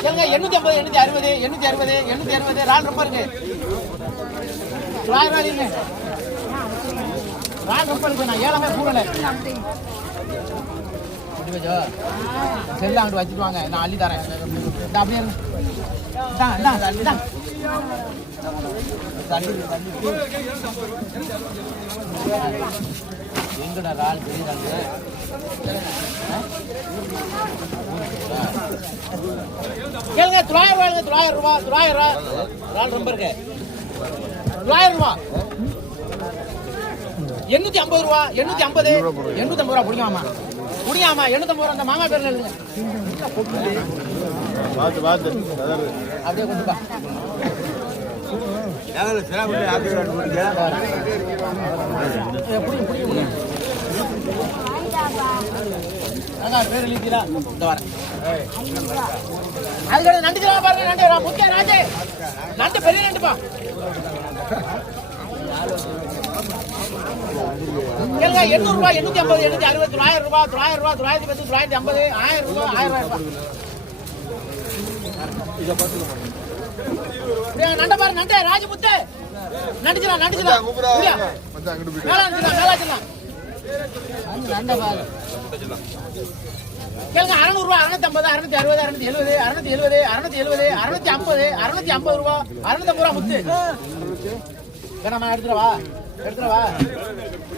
கேளுங்க 850 860 ரால் ரொம்ப இருக்கு ரால் ரொம்ப இருக்கு. நான் ஏழாமே கூடல செல்ல அங்கிட்டு வச்சுட்டு வாங்க. நான் அள்ளி தரேன். அப்படியே எங்கடா ரால் தெரியுதாங்க. கேளுங்க 900 ரூபாய் ரால் ரொம்ப இருக்கு. 900 ரூபாய் 850 ரூபா 850 ரூபா பிடிக்காமா 850 ரூபா. அந்த மாமா பேர்ல எழுதுங்க. அப்படியே கொண்டுப்பா. பேர் எழுதிங்களா இந்த வரேன். அதுக்கு நண்டு பாருங்க. நண்டு முக்கிய ராஜே நண்டு பெரிய நண்டுப்பா. கேளுங்க 800 ரூபாய் 850 860 900 ரூபாய் 910 950 1000 ரூபாய் 1000 ரூபாய். நண்ட பாரு நண்டே ராஜமுத்து நண்டுச்சலாம் நண்ட பாரு. கேளுங்க 600 ரூபாய் 650 660 670 650 ரூபாய் 650 ரூபாய் முத்து. எடுத்துறவா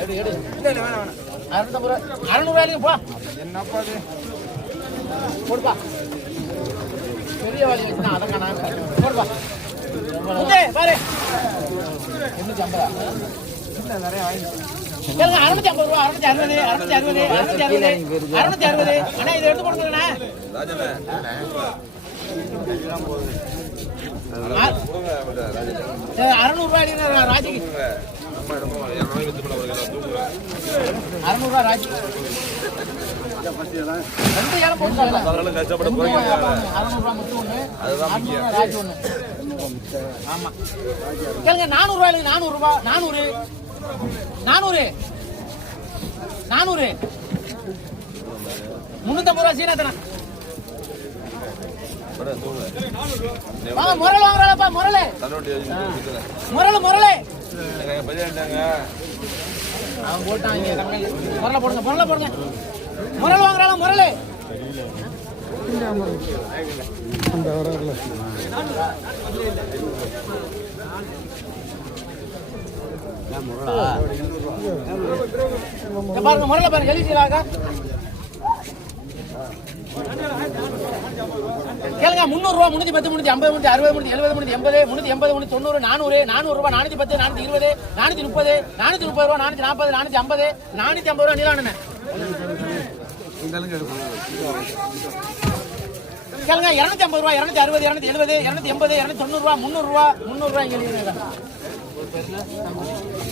எடு 650 ரூபாய் 600 ரூபாய்க்கு போ. என்னப்பா போடுப்பா. பெரிய வாலி வச்சுனா அதங்க போடுப்பா. பாரு 850 இல்ல நிறைய வாங்கி. கேளுங்க 650 ரூபாய் 660 அண்ணா இதை எடுத்து போடுங்கண்ணா. 600 ரூபாய் ராஜிக்கு 600 ரூபாய் ராஜி 2 ஏலம் போட்டுருக்காங்க. 600 ரூபாய் முத்து ஒண்ணு 600 ரூபாய் ராஜி ஒண்ணு. ஆமா கேளுங்க 400 ரூபாய் 400 ரூபாய் 400 350 ரூபாய் சீனாத்தனா. முரல் வாங்குறாப்பா முரல் அவன் போட்டாங்க. முரல போடுங்க முரல் வாங்குறாளா முரல். பாருங்க முரல பாருங்க எழுதிக்கிறாங்க. கேளுங்க 300 ரூபாய் 310 350 360 370 380 380 380 90 400 ரூபாய் 410 420 430 430 ரூபாய் 440 450 450 ரூபாய் நீலானே. கேளுங்க 250 ரூபாய் 260 270 280 290 ரூபாய் 300 ரூபாய் இங்க எழுதிருக்காங்க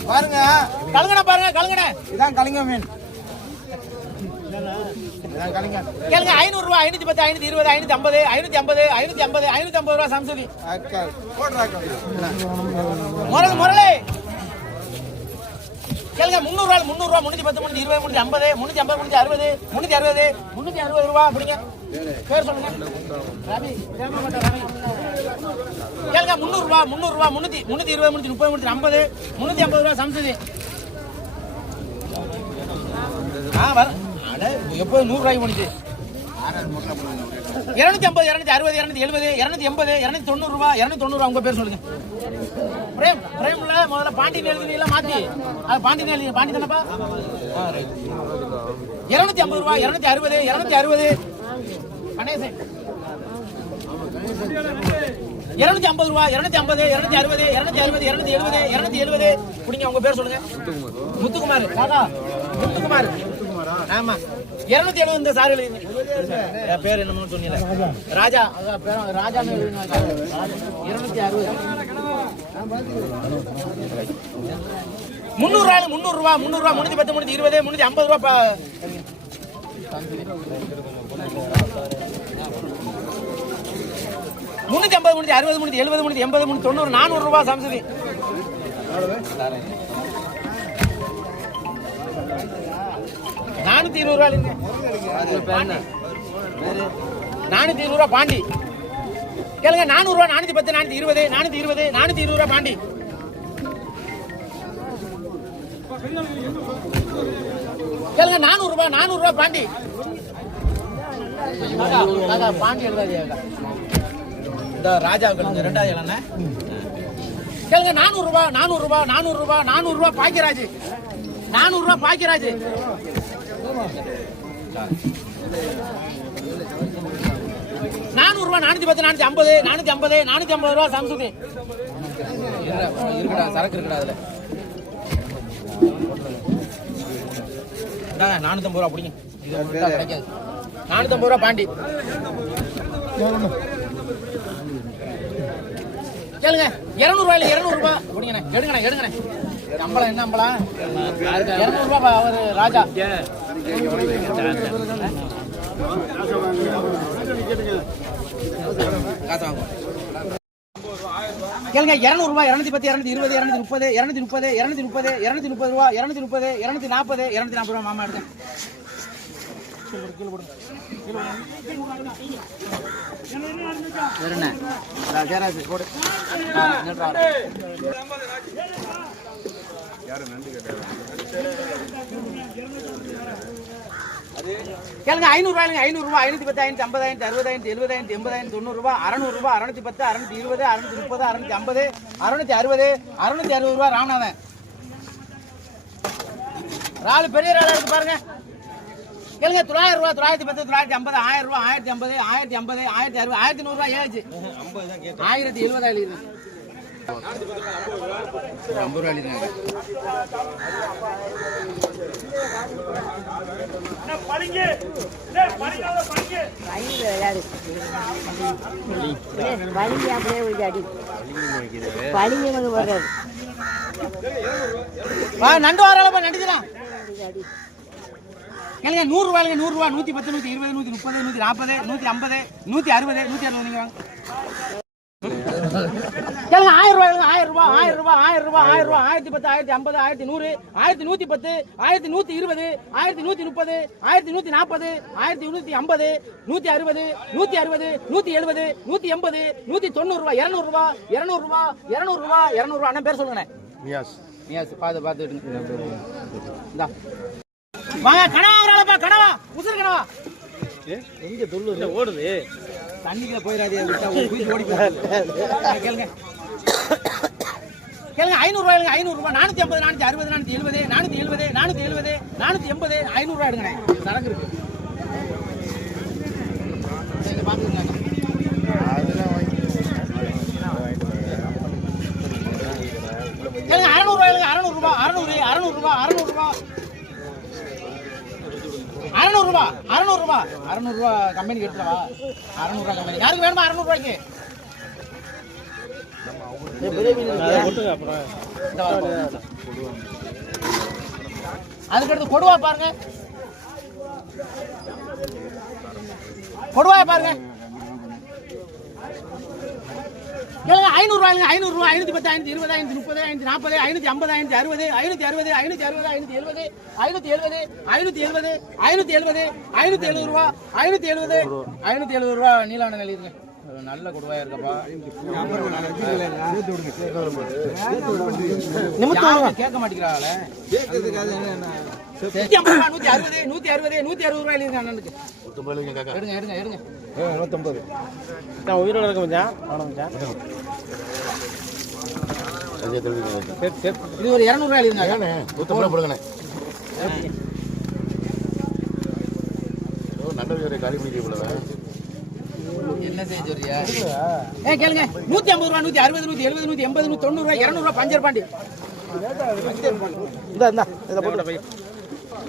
பாருங்க. கலங்கன இதான் கலிங்க மீன். கேளுங்க 500 ரூபாய் 510 520 550 ரூபாய் சம்சதி முரளே. கேளுங்க 300 ரூபாய் 310 320 350 360 ரூபாய் அப்படிங்க. பேர் சொல்லுங்க. கேளுங்க 300 ரூபாய் 320 330 350 350 ரூபாய் சம்சதி. எப்போ 100 ரூபாய் போனிச்சு. 250 260 270 280 290 ரூபாய் 290 ரூபாய். உங்க பேர் சொல்லுங்க. பிரேம்ல முதல்ல பாண்டியன் எழுதினீங்களா மாத்தி அது பாண்டியன் எழுதி பாண்டி தானப்பா. 250 ரூபாய் 260 கணேசன் 250 ரூபாய் 250 260 270 புடிங்க. உங்க பேர் சொல்லுங்க. முத்துக்குமார் முத்துக்குமார். ஆமா 270 இந்த சார் எழுதி பேர் என்னமோ சொன்னீங்க. ராஜா ராஜா 260 300 ரூபாய் 310 320 350 ரூபாய். 350 360 370 380 390 400 ரூபாய் சம்சதி. 420 420 பாண்டி கேளுங்க. 400 410 420 420 420 பாண்டி கேளுங்க. 400 பாண்டி பாண்டி எழுதாது இந்த ராஜாவுக்கு 2வது இளண்ண கேளுங்க. 400 பாக்கியராஜ் 400 பாக்கியராஜ் 400 410 450 450 சம்சுதி இருக்குடா சரக்கு இருக்குடா அதுல 450 பிடிங்க. கிடைக்காது 450 பாண்டி கேளுங்க. 200 பிடிங்கண்ணே. எடுங்கண்ணே அம்பளம் என்ன அம்பளம் 200 அவரு ராஜா கேளுங்க. 200 210 220 230 230 ரூபா 230 240 240 ரூபா மாமா எடுங்க. கேளுங்க. 500 ரூபாய் 500 ரூபாய் 510 550 560 570 580 90 ரூபாய் 600 ரூபாய் 610 620 630 650 660 660 ரூபாய் ராமநாதன் ராலு பெரிய ராலா இருக்கு பாருங்க. கேளுங்க. 900 ரூபாய் 910 950 1000 ரூபாய் 1050 1050 1060 1100 ரூபாய் ஏஜ் 1070 இருக்கு 50 ரூபாய் இருக்கு. நண்டு வர நடிக்கலாம். 100 ரூபாய் 100 ரூபாய் 110 120 130 140 150 160 160 நீங்க வாங்க. கேளுங்க. 1000 ரூபாய் 1000 ரூபாய் 1000 ரூபாய் 1000 ரூபாய் 1000 ரூபாய் 1010 1050 1100 1110 1130 1140 1150 160 160 170 180 190 ரூபாய் 200 ரூபாய் 200 ரூபாய் 200 ரூபாய் 200 ரூபாய் அண்ணன் பேர் சொல்லுங்க. மியாஸ் பாத்து இந்தா வாங்க. கனவா வரலப்பா கனவா உசுறு கனவா எங்க தொல்லு ஓடுது தண்ணிக்குள்ள போயிடாதே விட்டா ஓடி போகுது. கேளுங்க. 500 ரூபாய் 500 ரூபாய் 450 460 470 470 470 500 ரூபாய் எடுங்கண்ணே. சரக்கு இருக்கு பாத்துக்கங்க. கேளுங்க. 600 ரூபாய் 600 ரூபாய் 600 ரூபாய் 600 ரூபாய் 600 ரூபாய் 600 ரூபாய் 600 ரூபாய் கம்பெனிக்கு எடுத்துவா. 600 ரூபாய் கம்பெனி யாருக்கு வேணுமா? 600 ரூபாய்க்கு அதுக்கடுத்து கொடுவா பாருங்க. கொடுவாய பாருங்க. 500 ரூபாய் 500 ரூபாய் 510 520 530 540 550 560 560 560 570 570 570 570 ரூபாய் 570 ரூபாய் நீலான நிலையுங்க. நல்ல கொடுவாயா இருக்கப்பா. கேட்க மாட்டேங்கிறாள். 160 160 ரூபாய் எழுதுங்க அண்ணனுக்கு. எடுங்க எடுங்க எடுங்க 150 உயிரோட இருக்க மச்சான். இது ஒரு 200 ரூபாய் எழுதுங்க. 150 போடுங்கண்ணே. நல்ல காலி பண்ணிக்க என்ன செய்ய சொல்றியா? கேளுங்க. 150 ரூபாய் 160 170 180 190 ரூபாய் 200 ரூபாய் பஞ்சர் பாண்டி. இந்த இந்த இத போட்டு பை.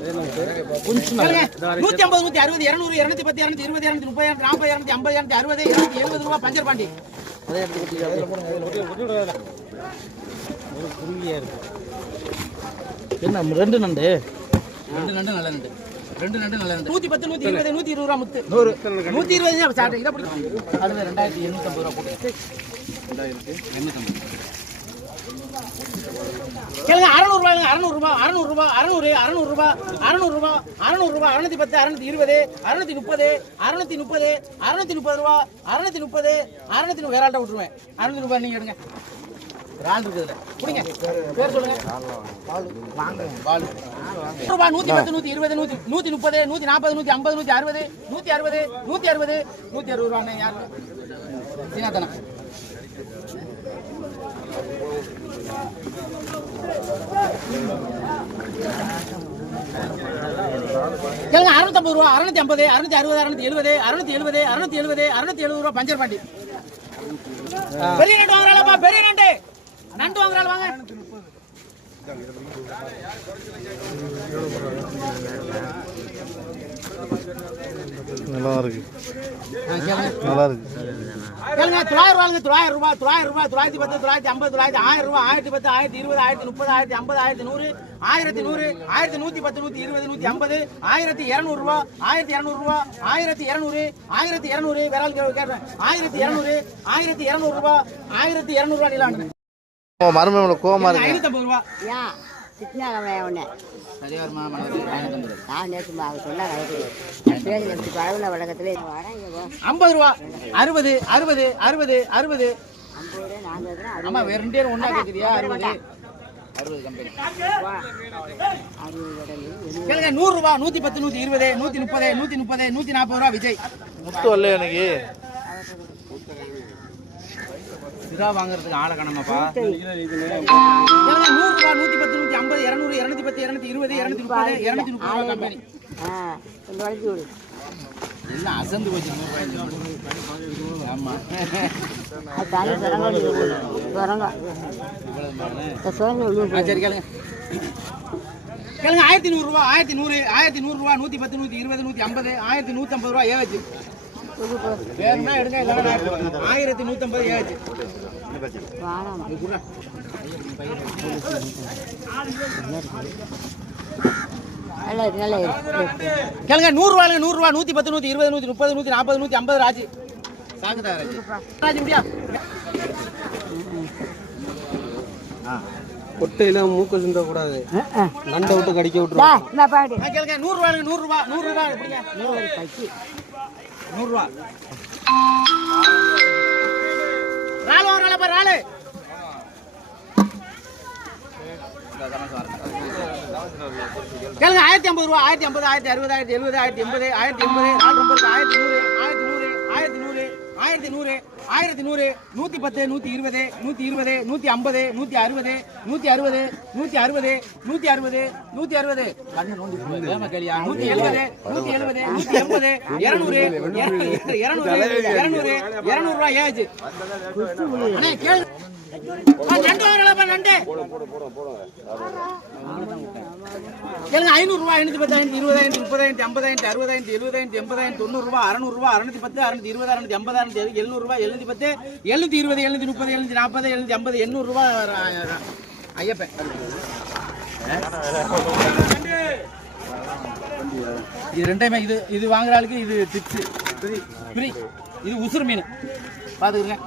150 160 200 210 220 230 240 250 260 270 ரூபாய் பஞ்சர் பாண்டி. அதே எடுத்து குருவியா இருக்கு. என்ன ரெண்டு நண்டு நல்ல நண்டு. 2 நண்டு நல்ல நண்டு. 110 120 120 ரூபாய் முத்து. 120 ஸ்டார்ட். இத போடு. அது 2850 ரூபாய் போடு. 2850 கேளுங்க 600 ரூபாய் 600 ரூபாய் 600 ரூபாய் 600 600 ரூபாய் 600 ரூபாய் 600 ரூபாய் 610 620 630 630 630 ரூபாய் 630 630 வேற ஆள்கிட்ட விட்டுருவேன் 600 ரூபாய் நீங்க எடுங்க ரால் இருக்குதுல புடிங்க பேர் சொல்லுங்க பால் ரூபாய் 110 120 130 140 150 160 160 160 160 ரூபாய் யாரு சீனாதனா கேளுங்க 650 ரூபாய் 650 660 670 670 670 ரூபாய் பஞ்சர் பாண்டி பெரிய நண்டு வாங்குறாளப்பா பெரிய நண்டு வாங்குறாள் வாங்க நல்லா இருக்கு நல்லா இருக்கு கேளுங்க 900 ரூபாய் 900 ரூபாய் 910 950 1000 ரூபாய் 1010 1020 1030 1050 1100 1110 120 150 1200 ரூபாய் 1200 ரூபாய் 1200 1200 வேற ஆள் கேட்றேன் 1200 1200 ரூபாய் 1200 ரூபாய் நிலாங்க மருமகளோட கோவமா இருக்கு 550 ரூபாய் யா சிக்னாகமே உடனே சரியா வருமா 550 நான் நேற்று சொன்னா பேர் எப்படி பழகுன வழக்கத்துல வரேன் 50 ரூபாய் 60 60 60 60 50 நான் கேட்குறேன் ஆமா வேற ரெண்டு பேரும் ஒண்ணா கேக்குறியா 60 கம்பெனி கேளுங்க 100 ரூபாய் 110 120 130 130 140 ரூபாய் விஜய் முத்து வரல எனக்கு இதா வாங்குறதுக்கு ஆளை காணமாப்பா கேளுங்க 100 ரூபாய் 110 150 200 210 220 230 230 கம்பெனி வளைச்சி விடு எல்லாம் அசந்து போச்சு ஆமா அது தனி வரங்க சரி கேளுங்க கேளுங்க 1100 ரூபாய் 1100 ரூபாய் 110 120 150 1150 ரூபாய் ஏவச்சு வேணும்னா எடுங்க இல்லைன்னா 1150 ஏவச்சு கேளுங்க 100 ரூபாய் 100 ரூபாய் 110 120 130 140 150 ராஜி சாகுதா ராஜி முடியா கொட்டையில மூக்க சிந்த கூடாது நண்டை விட்டு கடிக்க விட்டுருவாங்க கேளுங்க 100 ரூபாய் 100 ரூபாய் 100 ரூபாய் எப்படிங்க 100 ரூபாய் ராலு வரலப்பா ராலு கேளுங்க 1050 ரூபாய் 1050 1060 1070 1080 1080 1100 1100 1100 1100 110 120 120 150 160 160 160 160 கண்ணு நோண்டி வேமா கேளியா 170 170 180 200 200 ரூபாய் ஏஜ் அண்ணே கேளு நண்டு வரலப்பா நண்டு கேளுங்க 500 ரூபாய் 510 20 30 50 60 70 80 90 ரூபாய் 600 ரூபாய் 610 620 650 700 ரூபாய் 710 720 730 740 750 800 ரூபாய் ஐயப்பன் இது ரெண்டையுமே இது வாங்குற ஆளுக்கு இது டிப்ஸ் ஃப்ரீ இது உசுறு மீன் பாத்துக்கிறேன்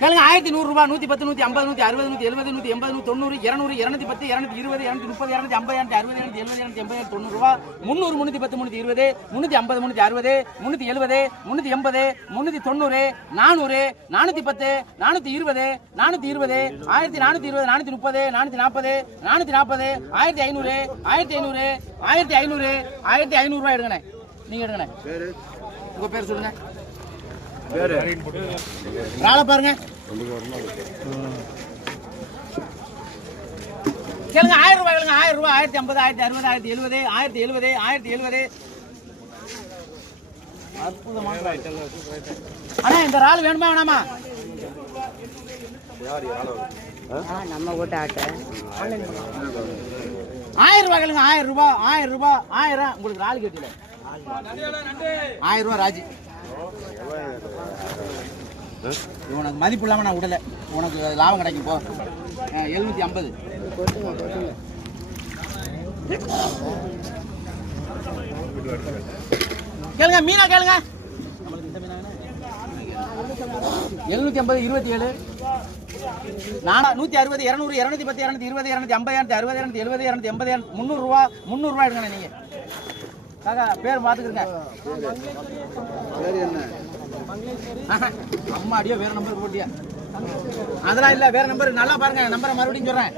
கேளுங்க 1100 ரூபாய் 110 150 160 170 180 190 200 210 220 230 250 260 270 280 90 ரூபாய் 300 310 320 350 360 370 380 390 410 420 420 1420 430 440 440 1500 1500 1500 1500 ரூபாய் எடுங்கண்ணே நீங்க எடுங்கண்ணே உங்க பேர் சொல்லுங்க ராள பாருங்க கேளுங்க 1000 ரூபாய் கேளுங்க 1000 ரூபாய் 1050 1060 1070 1070 அற்புதமான அண்ணா இந்த ரால் வேணுமா வேணாமா நம்ம கூட்ட ஆட்ட 1000 ரூபாய் கேளுங்க 1000 ரூபாய் 1000 ரூபாய் 1000 உங்களுக்கு ரால் கேட்டில 1000 ரூபாய் ராஜி உனக்கு மதிப்பு இல்லாம நான் விடல உனக்கு லாபம் கிடைக்கும் போ 750 கேளுங்க மீனா கேளுங்க 750 27 160 200 210 220 250 260 270 280 300 ரூபா 300 ரூபா எடுங்க நீங்க காக்கா பேர் பாத்துக்கிறங்க அம்மா அடியோ வேற நம்பர் போட்டியா அதெல்லாம் இல்ல வேற நம்பர் நல்லா பாருங்க நம்பரை மறுபடியும் சொல்றேன்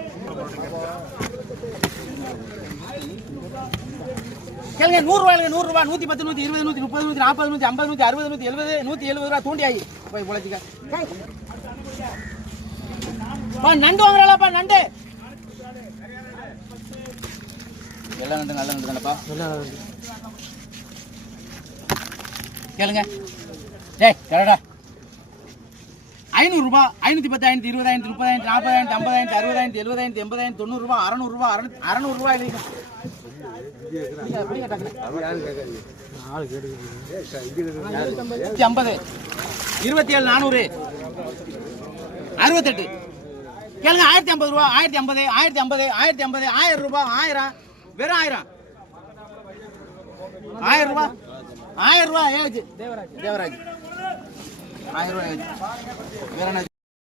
கேளுங்க 100 ரூபாய் 100 ரூபாய் 110 120 130 140 150 150 160 170 170 ரூபாய் தூண்டி ஆகி போய் பொழைச்சிக்க நண்டு வாங்குறாளாப்பா நண்டு எல்லாம் நண்டு நல்ல நண்டு தானப்பா கேளுங்க டேய் கேளடா 500 ரூபாய் 510 520 530 40 50 60 70 80 90 ரூபாய் 600 ரூபாய் 600 ரூபாய் எழுதிங்க 50 27 400 68 கேளுங்க 1050 ரூபாய் 1050 1050 1050 1000 ரூபாய் 1000 வெறும் 1000 ரூபாய் 1000 ரூபாய் ஏஜ் தேவராஜ் 1000 ரூபாய் ஏஜ் வேற என்ன